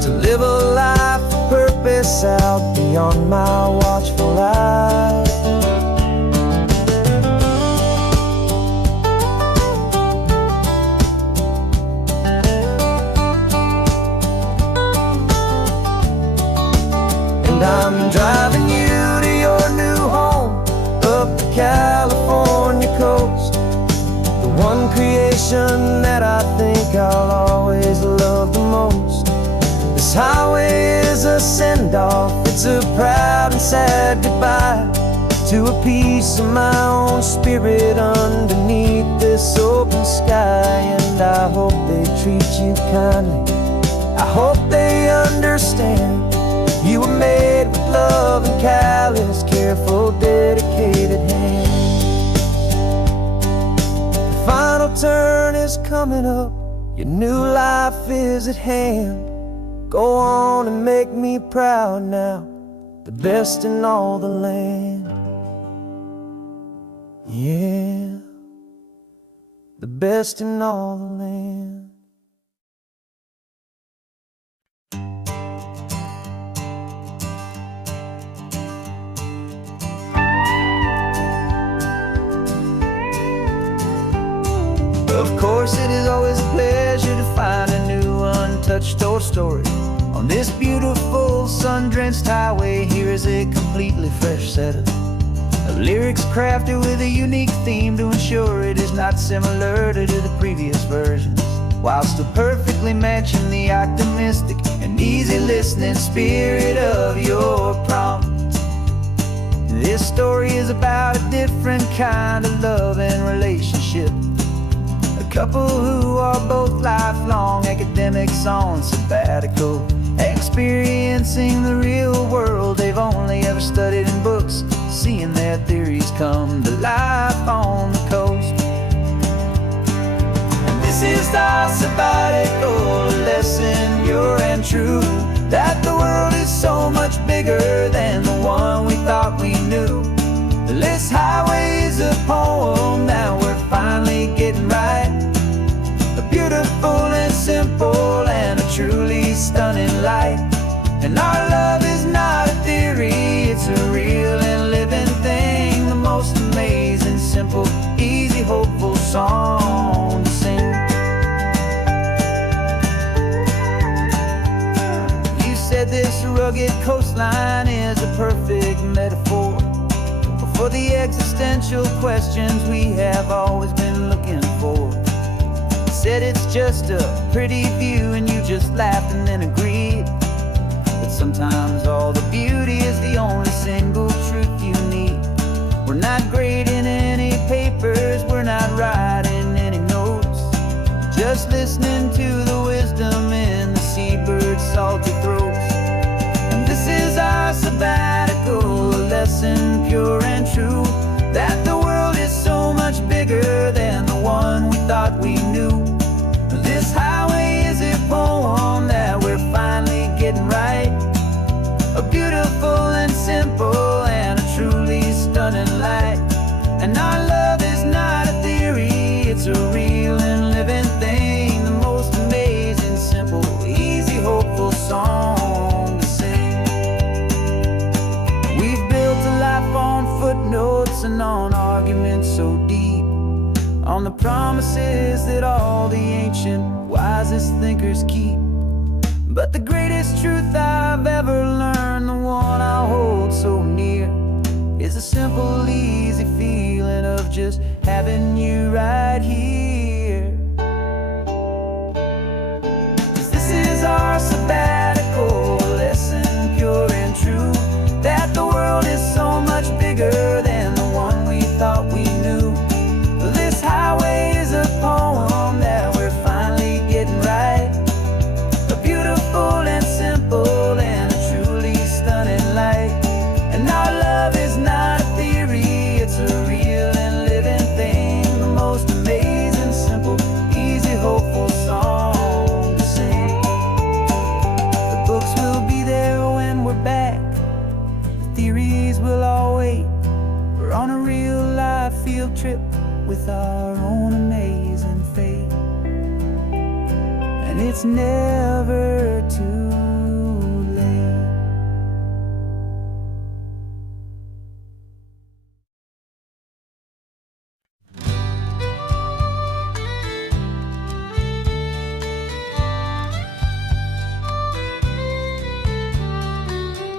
to live a life of purpose out beyond my watchful eye. And I'm driving you to your new home up the California coast, the one creation that I think I'll always love the most. This highway is a send-off, it's a proud and sad goodbye to a piece of my own spirit underneath this open sky. And I hope they treat you kindly, I hope they understand you were made with love and callous, careful, dedicated hands. The final turn is coming up, your new life is at hand. Go on and make me proud now, the best in all the land. Yeah, the best in all the land. Of course, it is always a pleasure to find a new untouched old story. On this beautiful sun-drenched highway, here is a completely fresh set of lyrics crafted with a unique theme to ensure it is not similar to the previous versions, while still perfectly matching the optimistic and easy listening spirit of your prompt. This story is about a different kind of love and relationship. A couple who are both lifelong academics on sabbatical, experiencing the real world they've only ever studied in books, seeing their theories come to life on the coast. And this is our sabbatical lesson, pure and true, that the world is so much bigger than the one we thought we knew. This highway is a poem that we're finally getting right, a beautiful and simple and a truly stunning light. And our love is not a theory, it's a real and living thing, the most amazing, simple, easy, hopeful song to sing. You said this rugged coastline is a perfect metaphor for the existential questions we have always been looking for. You said it's just a pretty view and you just laughed and then agreed. But sometimes all the beauty is the only single truth you need. We're not grading any papers, we're not writing any notes, just listening to the wisdom in the seabird's salty throats. And this is our sabbatical, a lesson pure and true, that the world is so much bigger than the one we thought we knew. This highway is a poem that we're finally getting right, a beautiful and simple and a truly stunning light. And our love is not a theory, it's a real and living thing, the most amazing, simple, easy, hopeful song to sing. We've built a life on footnotes and on arguments so deep, on the promises that all the ancient, wisest thinkers keep. But the greatest truth I've ever learned, the one I hold so near, is a simple, easy feeling of just having you right here. 'Cause this is our sabbatical lesson, pure and true, that the world is so much bigger than the one we thought we knew. This highway is a poem that we're finally getting right, a beautiful and simple and a truly stunning light. And our love is not a theory, it's a real and living thing, the most amazing, simple, easy, hopeful song to sing. The books will be there when we're back, the theories will all wait. We're on a real life field trip with our own amazing fate, and it's never too late.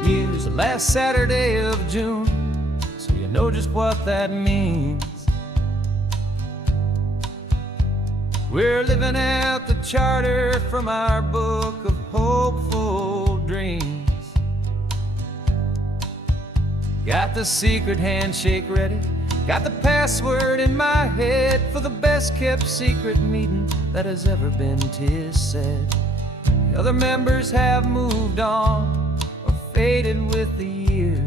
Use a last Saturday of June, so you know just what that means. We're living out the charter from our book of hopeful dreams. Got the secret handshake ready, got the password in my head for the best kept secret meeting that has ever been, 'tis said. The other members have moved on or faded with the years,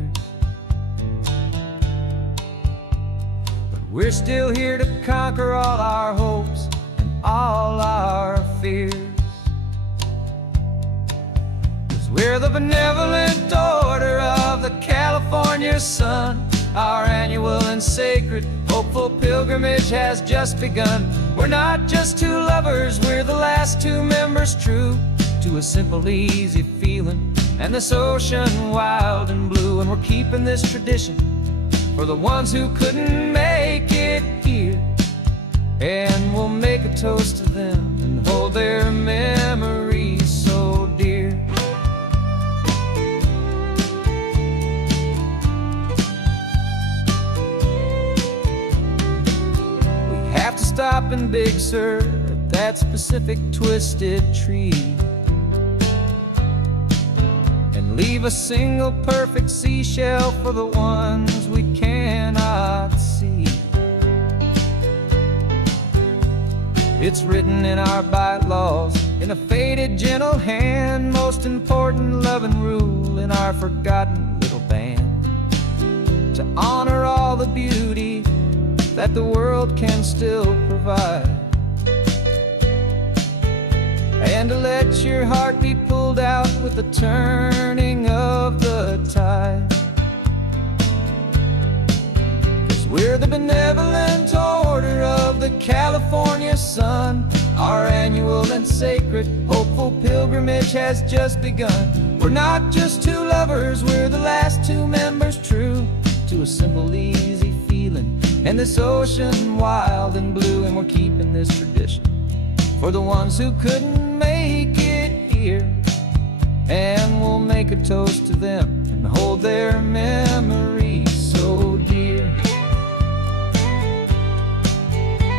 but we're still here to conquer all our hopes and all our fears. 'Cause we're the benevolent order of the California sun. Our annual and sacred hopeful pilgrimage has just begun. We're not just two lovers, we're the last two members true to a simple, easy feeling and this ocean wild and blue. And we're keeping this tradition for the ones who couldn't make it here, and we'll make a toast to them and hold their memories so dear. We have to stop in Big Sur at that specific twisted tree and leave a single perfect seashell for the ones we cannot see. It's written in our bylaws in a faded gentle hand, most important loving rule in our forgotten little band, to honor all the beauty that the world can still provide, and to let your heart be pulled out with the turning of the tide. 'Cause we're the benevolent order of the California sun. Our annual and sacred hopeful pilgrimage has just begun. We're not just two lovers, we're the last two members true to a simple, easy feeling and this ocean wild and blue. And we're keeping this tradition for the ones who couldn't make it here, and we'll make a toast to them and hold their memories so dear.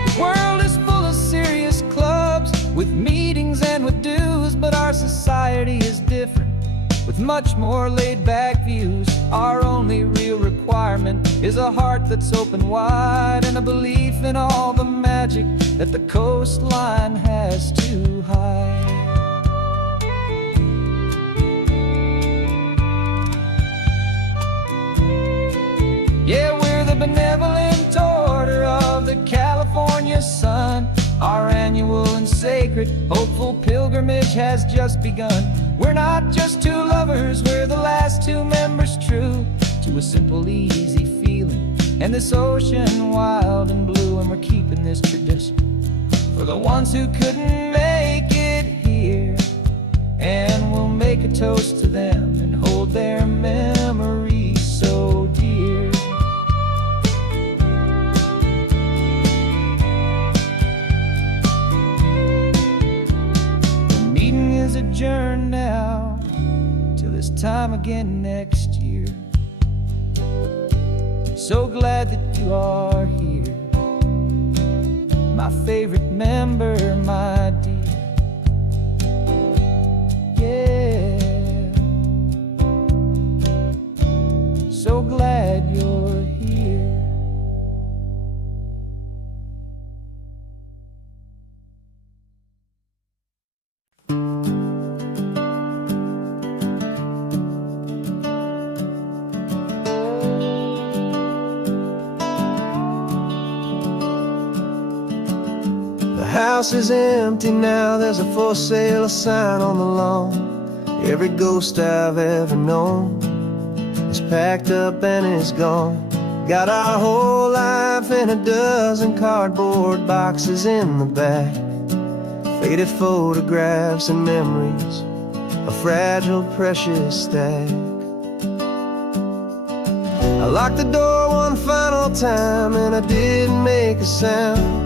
The world is full of serious clubs with meetings and with dues, but our society is different with much more laid-back views. Our only real requirement is a heart that's open wide and a belief in all the magic that the coastline has to hide. Yeah, we're the benevolent order of the California sun. Our annual and sacred hopeful pilgrimage has just begun. We're not just two lovers, we're the last two members true to a simple, easy feeling and this ocean wild and blue. And we're keeping this tradition for the ones who couldn't make it here, and we'll make a toast to them and hold their memories so dear. The meeting is adjourned now till this time again next year. So glad that you are here, my favorite member, my dear. Yeah, so glad you're here. The house is empty now, there's a for sale sign on the lawn. Every ghost I've ever known is packed up and is gone. Got our whole life in a dozen cardboard boxes in the back, faded photographs and memories, a fragile, precious stack. I locked the door one final time and I didn't make a sound,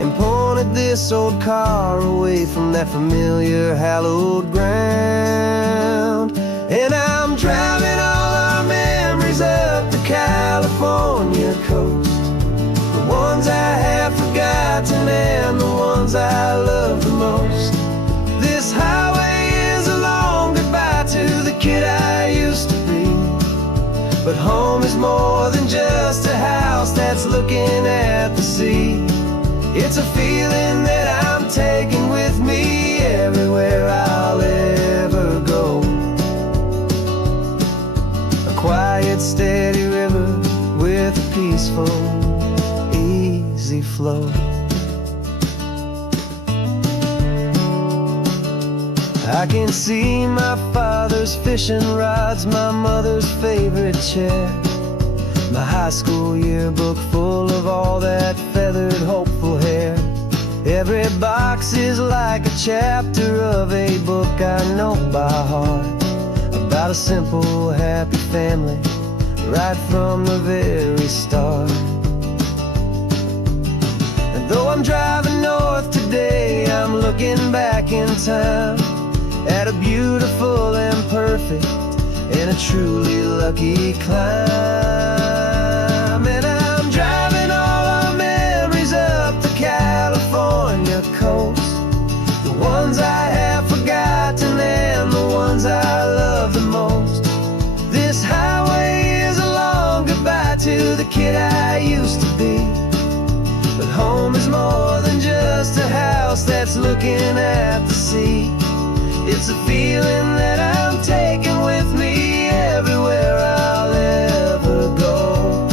and pointed this old car away from that familiar hallowed ground. And I'm driving ones I love the most. This highway is a long goodbye to the kid I used to be. But home is more than just a house that's looking at the sea. It's a feeling that I'm taking with me everywhere I'll ever go. A quiet, steady river with a peaceful, easy flow. I can see my father's fishing rods, my mother's favorite chair, my high school yearbook full of all that feathered, hopeful hair. Every box is like a chapter of a book I know by heart, about a simple, happy family right from the very start. And though I'm driving north today, I'm looking back in time at a beautiful and perfect and a truly lucky climb. And I'm driving all our memories up the California coast, the ones I have forgotten and the ones I love the most. This highway is a long goodbye to the kid I used to be. But home is more than just a house that's looking at the sea. It's a feeling that I'm taking with me everywhere I'll ever go.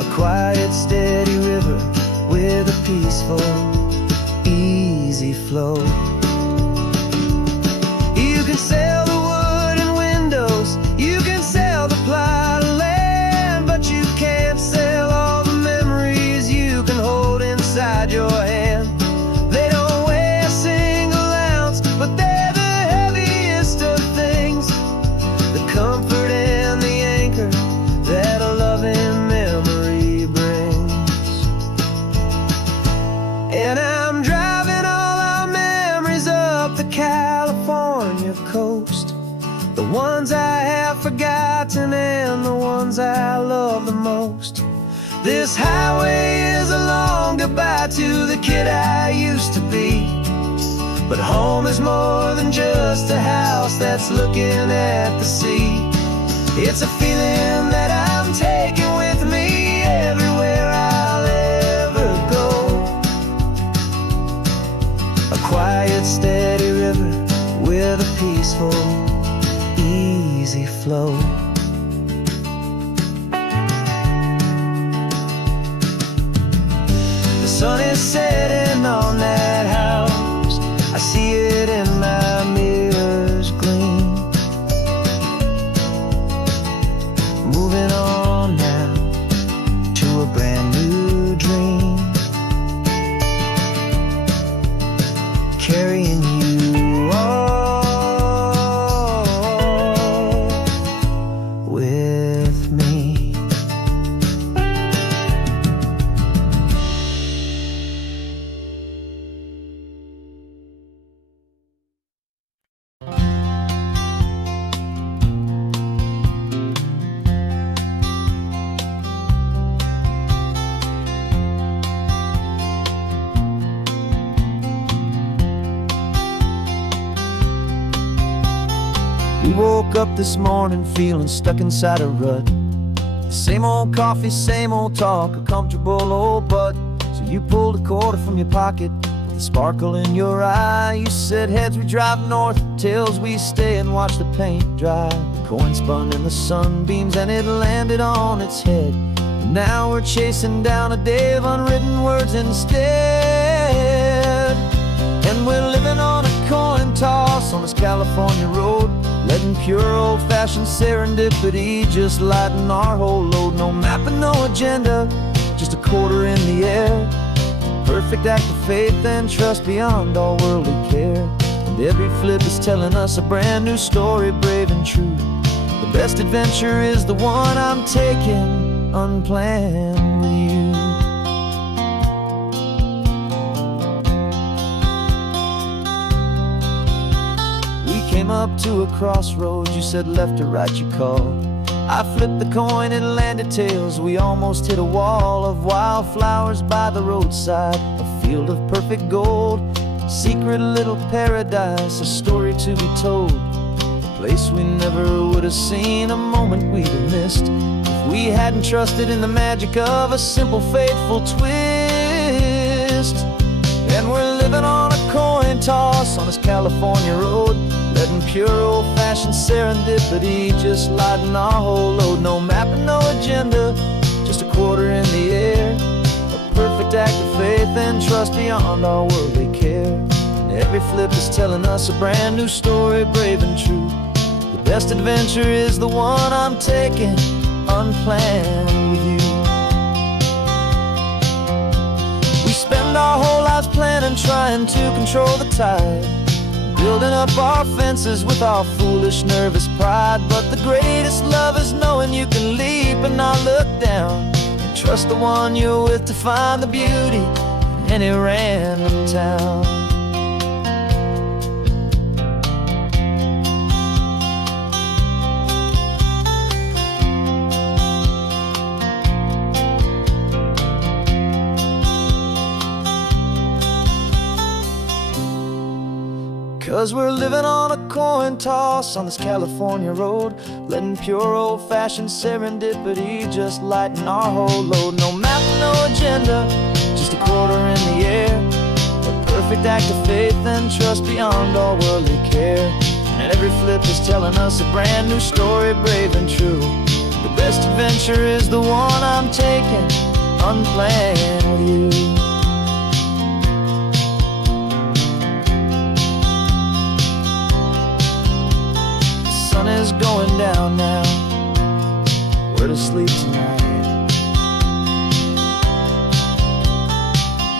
A quiet, steady river with a peaceful, easy flow. You can sail the wooden windows, you can sail the plot of land, but you can't sail all the memories you can hold inside your hand. They don't weigh a single ounce, but they're the heaviest of things, the comfort and the anchor that a loving memory brings. And I'm driving all our memories up the California coast, the ones I have forgotten and the ones I love the most. This highway is a long goodbye to the kid I used to be. But home is more than just a house that's looking at the sea. It's a feeling that I'm taking with me everywhere I'll ever go. A quiet, steady river with a peaceful, easy flow. The sun is setting on that house, I see it in my mirror's gleam. Moving on now to a brand new dream, carrying you all with me. We woke up this morning feeling stuck inside a rut. Same old coffee, same old talk, a comfortable old butt. So you pulled a quarter from your pocket with a sparkle in your eye. You said heads we drive north, tails we stay and watch the paint dry. The coin spun in the sunbeams and it landed on its head. And now we're chasing down a day of unwritten words instead. And we're living on a coin toss on this California road, letting pure old-fashioned serendipity just lighten our whole load. No map and no agenda, just a quarter in the air. Perfect act of faith and trust beyond all worldly care. And every flip is telling us a brand new story, brave and true. The best adventure is the one I'm taking unplanned with you. Came up to a crossroads, you said left or right you called. I flipped the coin, it landed tails, we almost hit a wall of wildflowers by the roadside, a field of perfect gold, secret little paradise, a story to be told. A place we never would have seen, a moment we'd have missed if we hadn't trusted in the magic of a simple, faithful twist. And we're living on a coin toss on this California road, letting pure old-fashioned serendipity just lighten our whole load. No map and no agenda, just a quarter in the air, a perfect act of faith and trust beyond our worldly care. And every flip is telling us a brand new story, brave and true. The best adventure is the one I'm taking, unplanned with you. We spend our whole lives planning, trying to control the tide, building up our fences with our foolish, nervous pride. But the greatest love is knowing you can leap and not look down, and trust the one you're with to find the beauty in any random town. 'Cause we're living on a coin toss on this California road, letting pure old-fashioned serendipity just lighten our whole load. No map, no agenda, just a quarter in the air, a perfect act of faith and trust beyond all worldly care. And every flip is telling us a brand new story, brave and true. The best adventure is the one I'm taking, unplanned with you. The sun is going down now, we're to sleep tonight.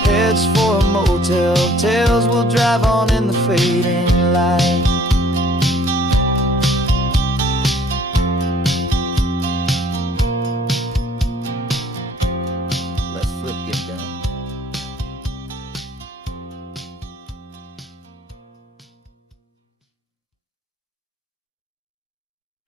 Heads for a motel, tails will drive on in the fading light.